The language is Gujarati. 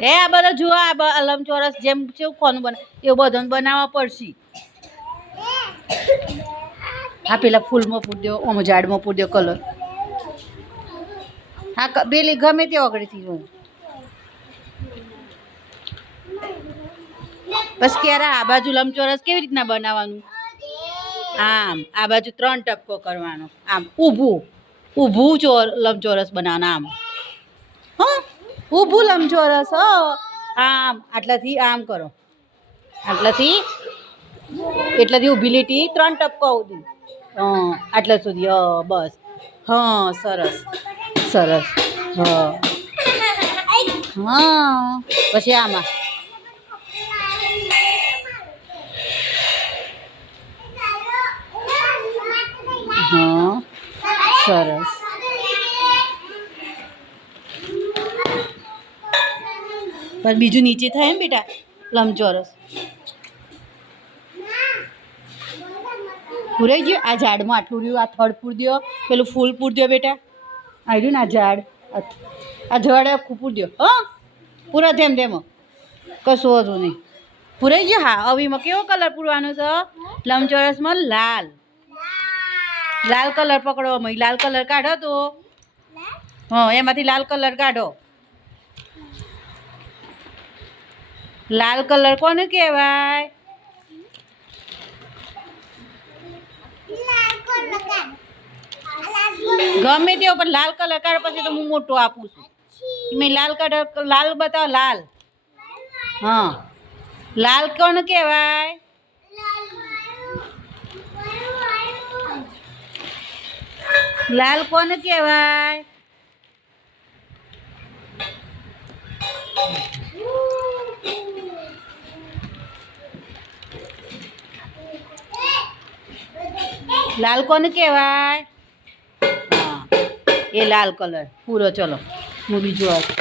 એ આ બધો જુઓ, આ લંબચોરસ જેમ કેવું કોનું બને એવું બધું બનાવવા પડશે. હા પેલા ફૂલમાં પૂર દો, આમ ઝાડમાં પૂર દો કલર. હા પેલી ગમે તે ઓગળીથી જોઉં. બસ ક્યારે આ બાજુ લંબચોરસ કેવી રીતના બનાવવાનું? આમ આ બાજુ 3 ટપકો કરવાનો, આમ ઊભું ઊભું લંબચોરસ બનાવવાનું, આમ હા ઊભું લંબચોરસ. આમ આટલાથી આમ કરો, આટલાથી એટલાથી ઊભી લીટી 3 ટપકા સુધી. આટલા સુધી. બસ. હા સરસ સરસ. હા પછી આમાં હા સરસ. પણ બીજું નીચે થાય ને બેટા લંબચોરસ. પૂરાઈ ગયું. આ ઝાડમાં આટલું રહ્યું, આ થડ પૂર દો, પેલું ફૂલ પૂર દો બેટા. આવ્યું ને આ ઝાડ, આ ઝાડ આખું પૂર દો. હા પૂરા તેમ તેમાં કશું હતું નહીં. પૂરાઈ ગયો. હા હવેમાં કેવો કલર પૂરવાનો છે? લંબચોરસમાં લાલ લાલ કલર પકડો. લાલ કલર કાઢો તો એમાંથી લાલ કલર કાઢો. લાલ કલર કોને કહેવાય? ગમે તેવો પણ લાલ કલર કાઢો. પછી તો હું મોટો આપું છું. મેં લાલ કલર, લાલ બતાવો. લાલ. હા લાલ કોને કહેવાય? લાલ કોને કહેવાય? લાલ કોને કહેવાય? હા એ લાલ કલર પૂરો. ચલો હું બીજું આપું.